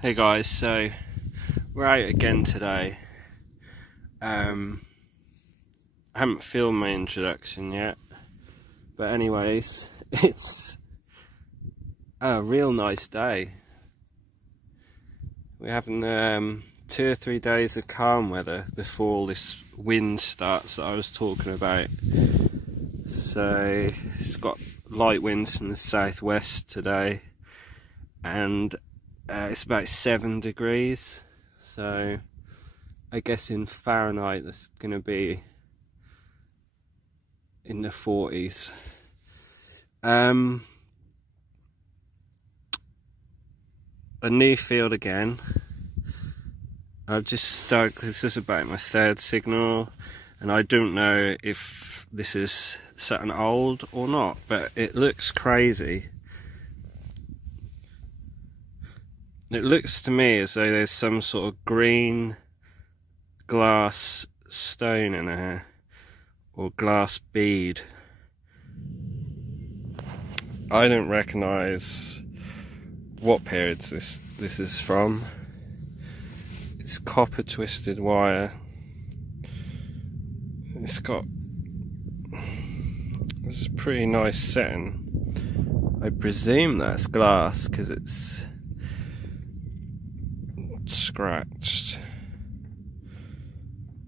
Hey guys, so we're out again today. I haven't filmed my introduction yet, but anyways, it's a real nice day. We're having 2 or 3 days of calm weather before all this wind starts that I was talking about. So it's got light winds from the southwest today, and it's about 7 degrees, so I guess in Fahrenheit that's going to be in the 40s. A new field again. I've just stuck, this is about my 3rd signal, and I don't know if this is something old or not, but it looks crazy. It looks to me as though there's some sort of green glass stone in here, or glass bead. I don't recognise what periods this is from. It's copper twisted wire. It's got this is a pretty nice setting. I presume that's glass because it's scratched,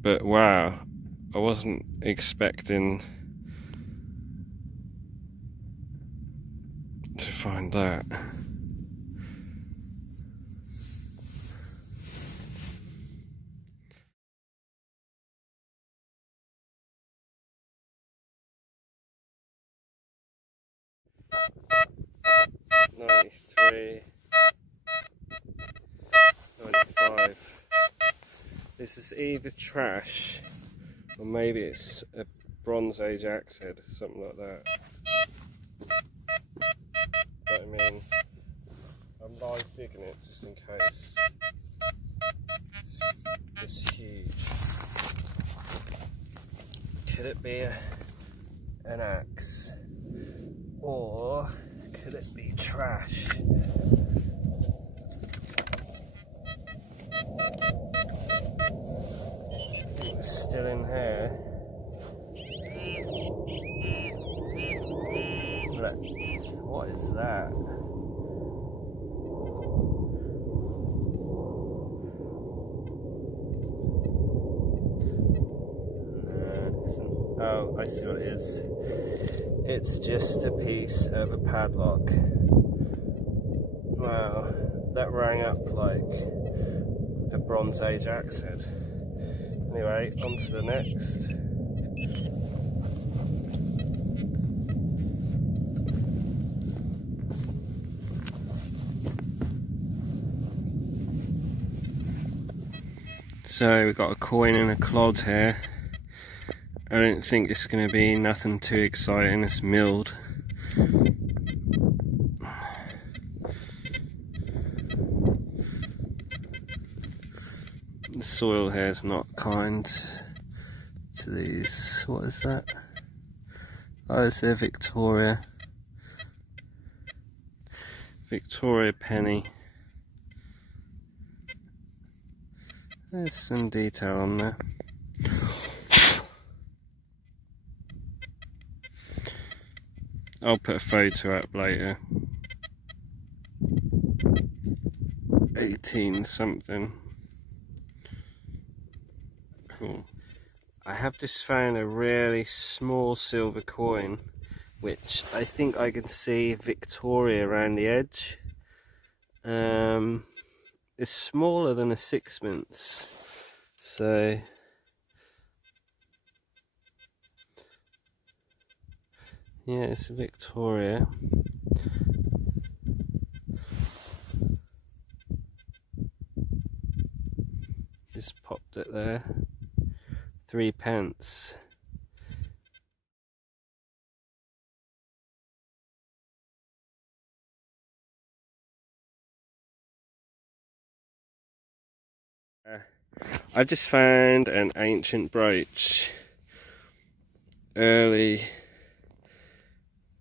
but wow, I wasn't expecting to find that. This is either trash, or maybe it's a Bronze Age axe head, something like that. But I mean, I'm live digging it just in case. It's huge. Could it be an axe? Or could it be trash? Still in here. What is that? No, it isn't. Oh, I see what it is. It's just a piece of a padlock. Wow, that rang up like a Bronze Age axe head. Anyway, on to the next. So we've got a coin and a clod here. I don't think it's going to be nothing too exciting. It's milled. The soil here is not kind to these. What is that? Oh, it's a Victorian penny. There's some detail on there. I'll put a photo up later. 18 something. Cool. I have just found a really small silver coin, which I think I can see Victoria around the edge. It's smaller than a sixpence, so yeah, it's a Victoria. Just popped it there. 3 pence. I've just found an ancient brooch. Early,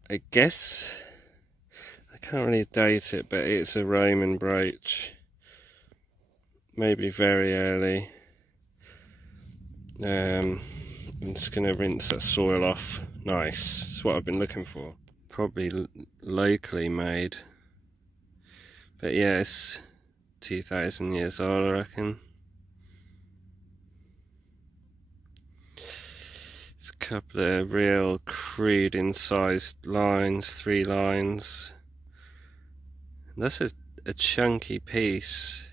I guess. I can't really date it, but it's a Roman brooch. maybe very early. I'm just going to rinse that soil off nice. That's what I've been looking for. Probably locally made. But yeah, it's 2,000 years old, I reckon. It's a couple of real crude incised lines, 3 lines. That's a chunky piece.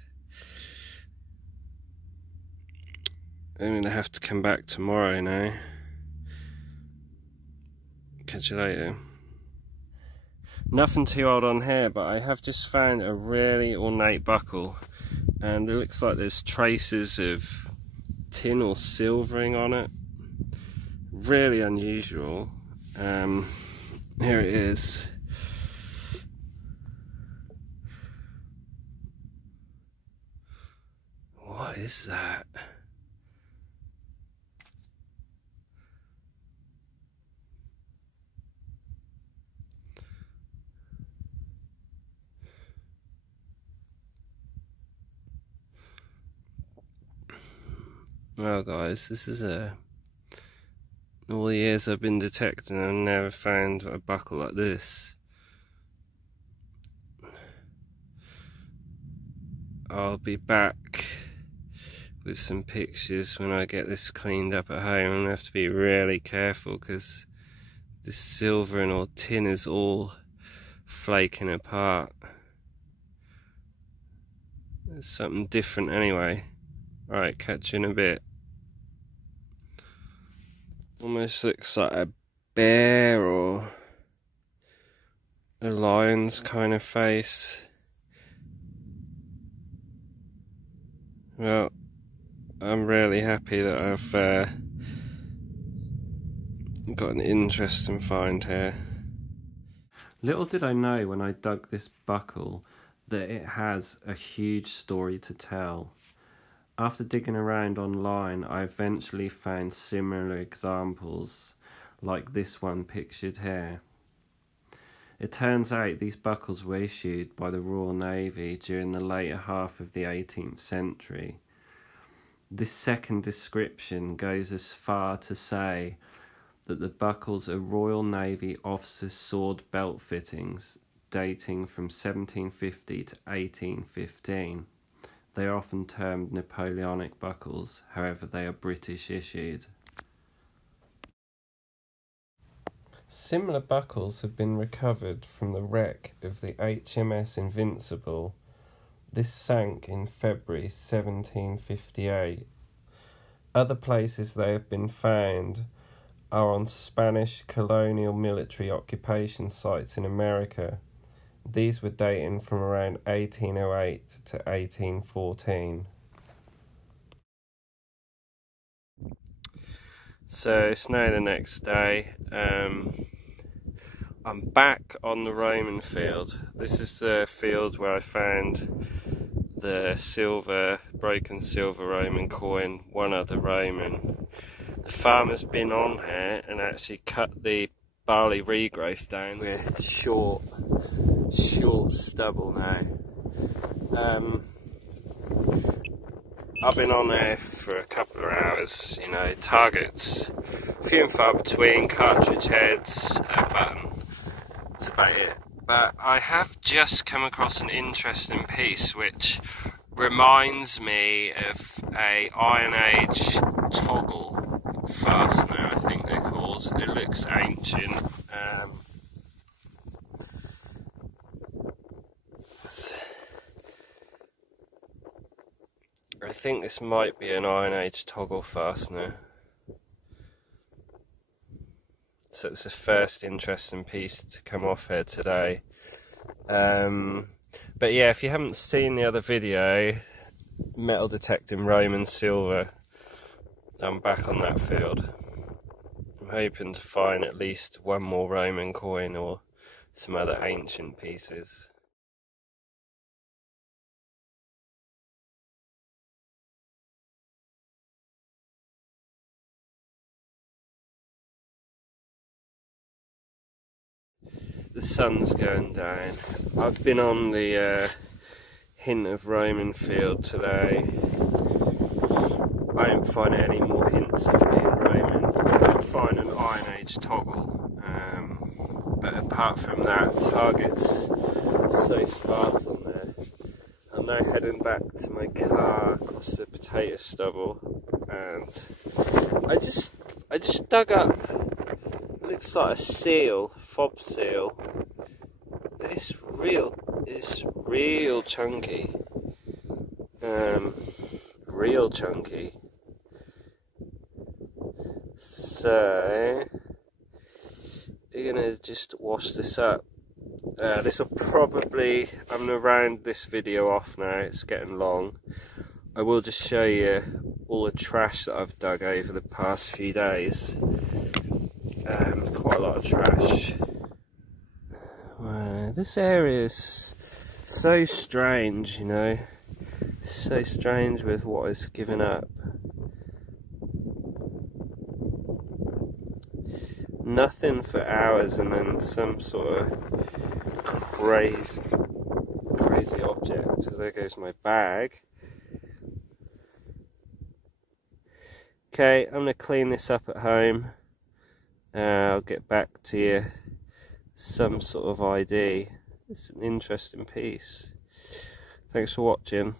I'm gonna have to come back tomorrow now. Catch you later. Nothing too old on here, but I have just found a really ornate buckle, and it looks like there's traces of tin or silvering on it. Really unusual. Here it is. What is that? Well guys, this is all the years I've been detecting, I've never found a buckle like this. I'll be back with some pictures when I get this cleaned up at home. I'm gonna have to be really careful because this silver and or tin is all flaking apart. There's something different anyway. Alright, catch you in a bit. Almost looks like a bear or a lion's kind of face. Well, I'm really happy that I've got an interesting find here. Little did I know when I dug this buckle that it has a huge story to tell. After digging around online, I eventually found similar examples like this one pictured here. It turns out these buckles were issued by the Royal Navy during the later half of the 18th century. This second description goes as far to say that the buckles are Royal Navy officers' sword belt fittings dating from 1750 to 1815. They are often termed Napoleonic buckles, however they are British issued. Similar buckles have been recovered from the wreck of the HMS Invincible. This sank in February 1758. Other places they have been found are on Spanish colonial military occupation sites in America. These were dating from around 1808 to 1814. So it's now the next day. I'm back on the Roman field. This is the field where I found the broken silver Roman coin, one other Roman. The farmer's been on here and actually cut the barley regrowth down with short stubble now. I've been on there for a couple of hours, you know, targets few and far between, cartridge heads, a button, that's about it. But I have just come across an interesting piece which reminds me of a Iron Age toggle fastener, I think they're called. It looks ancient. I think this might be an Iron Age toggle fastener. So it's the first interesting piece to come off here today. But yeah, if you haven't seen the other video, metal detecting Roman silver, I'm back on that field. I'm hoping to find at least one more Roman coin or some other ancient pieces. The sun's going down. I've been on the hint of Roman field today. I didn't find any more hints of being Roman. I did find an Iron Age toggle, but apart from that, targets so sparse on there. I'm now heading back to my car across the potato stubble, and I just dug up, it looks like a seal, fob seal, but it's real chunky, real chunky. So we're gonna just wash this up. This will probably, I'm gonna round this video off now, it's getting long. I will just show you all the trash that I've dug over the past few days. Quite a lot of trash. This area is so strange, you know, so strange with what is given up. Nothing for hours, and then some sort of crazy object. So there goes my bag. Okay, I'm going to clean this up at home. I'll get back to you. Some sort of ID. It's an interesting piece. Thanks for watching.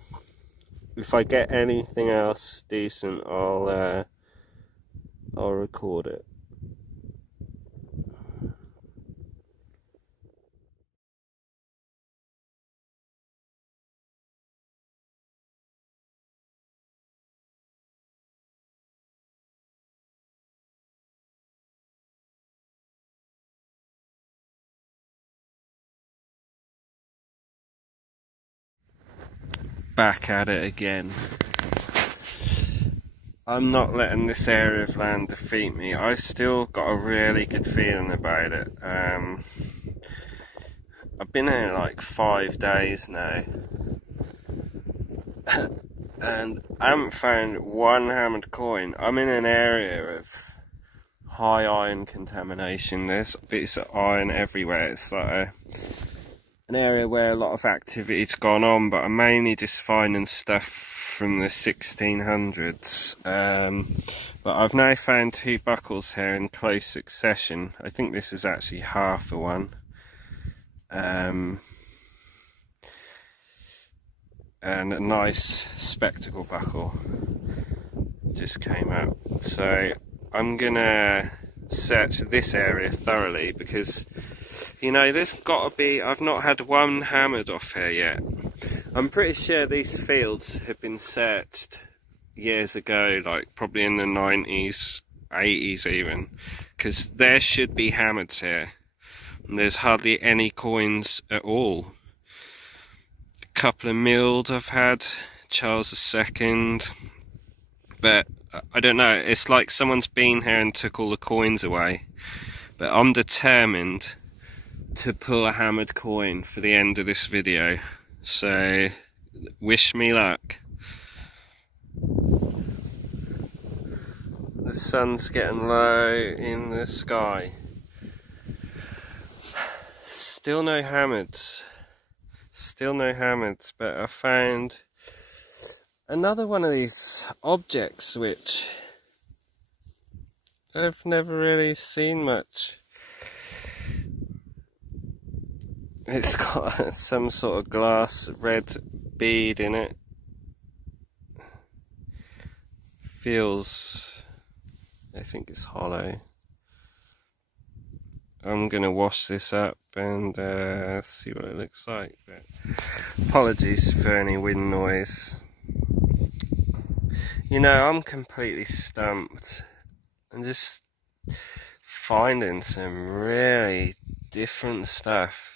If I get anything else decent, I'll record it. Back at it again. I'm not letting this area of land defeat me. I've still got a really good feeling about it. I've been here like 5 days now and I haven't found one hammered coin. I'm in an area of high iron contamination. There's bits of iron everywhere. It's like an area where a lot of activity's gone on, but I'm mainly just finding stuff from the 1600s. But I've now found 2 buckles here in close succession. I think this is actually half of one. And a nice spectacle buckle just came out. So I'm gonna search this area thoroughly, because you know, there's got to be, I've not had one hammered off here yet. I'm pretty sure these fields have been searched years ago, like probably in the 90s, 80s even, because there should be hammers here. And there's hardly any coins at all. A couple of milled I've had, Charles II, but I don't know, it's like someone's been here and took all the coins away. But I'm determined to pull a hammered coin for the end of this video, so wish me luck. The sun's getting low in the sky. Still no hammers, but I found another one of these objects which I've never really seen much. It's got some sort of glass red bead in it. Feels, I think it's hollow. I'm gonna wash this up and see what it looks like. But apologies for any wind noise. You know, I'm completely stumped. I'm just finding some really different stuff.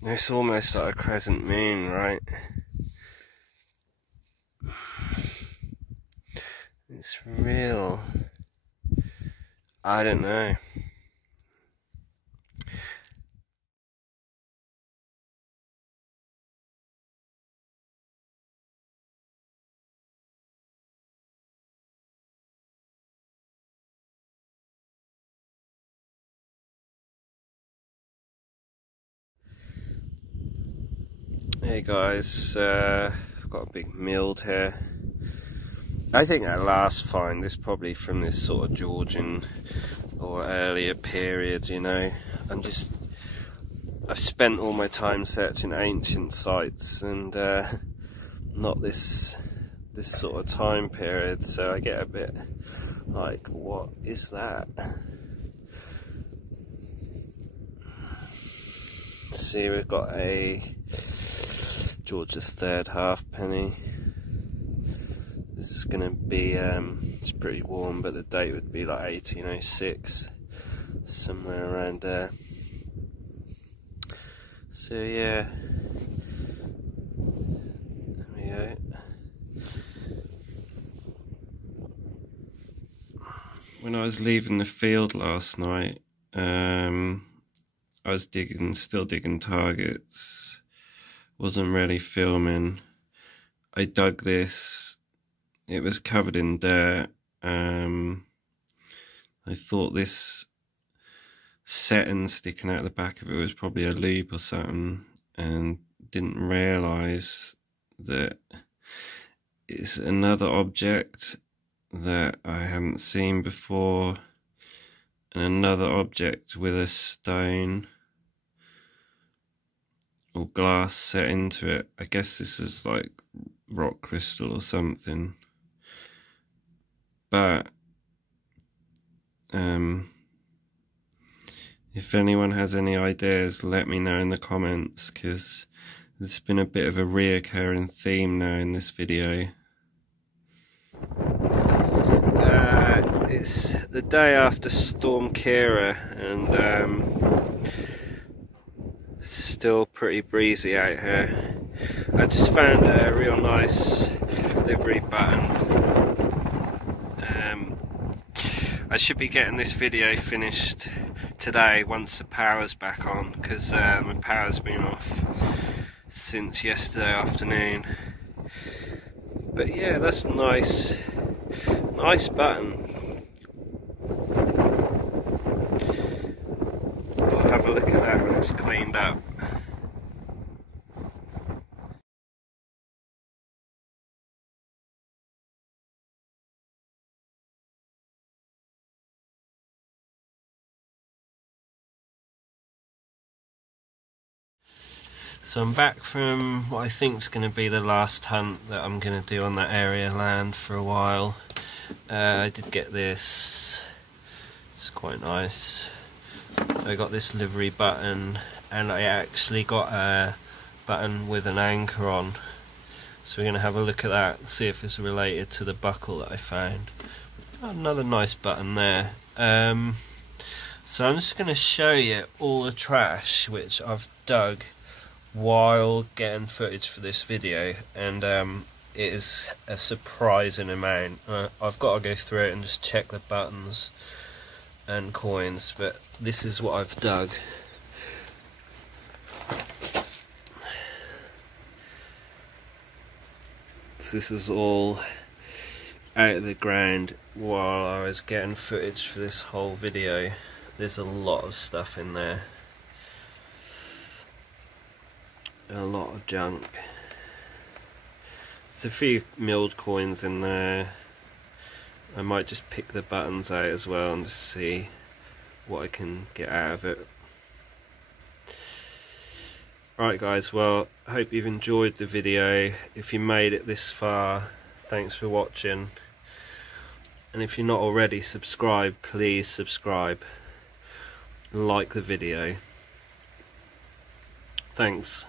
It's almost like a crescent moon, right? It's real. I don't know. Hey guys, I've got a big milled here. I think that lasts fine. This is probably from this sort of Georgian or earlier period, you know. I've spent all my time searching ancient sites and not this sort of time period, so I get a bit like, what is that? See, we've got a George's third halfpenny. This is gonna be it's pretty warm, but the date would be like 1806, somewhere around there. So yeah, there we go. When I was leaving the field last night, I was still digging targets. Wasn't really filming. I dug this. It was covered in dirt. I thought this setting sticking out the back of it was probably a loop or something, and didn't realise that it's another object that I haven't seen before, and another object with a stone or glass set into it. I guess this is like rock crystal or something, but if anyone has any ideas, let me know in the comments, because there's been a bit of a reoccurring theme now in this video. It's the day after Storm Kira, and still pretty breezy out here. I just found a real nice livery button. I should be getting this video finished today once the power's back on, because my power's been off since yesterday afternoon. But yeah, that's a nice button. I'll have a look at that when it's cleaned up. So I'm back from what I think is going to be the last hunt that I'm going to do on that area of land for a while. I did get this. It's quite nice. I got this livery button, and I actually got a button with an anchor on. So we're going to have a look at that and see if it's related to the buckle that I found. Another nice button there. So I'm just going to show you all the trash which I've dug while getting footage for this video, and it is a surprising amount. I've got to go through it and just check the buttons and coins, but this is what I've dug. So this is all out of the ground while I was getting footage for this whole video. There's a lot of stuff in there. A lot of junk. There's a few milled coins in there. I might just pick the buttons out as well and just see what I can get out of it. Right guys, well, I hope you've enjoyed the video. If you made it this far, thanks for watching. And if you're not already subscribed, please subscribe. Like the video. Thanks.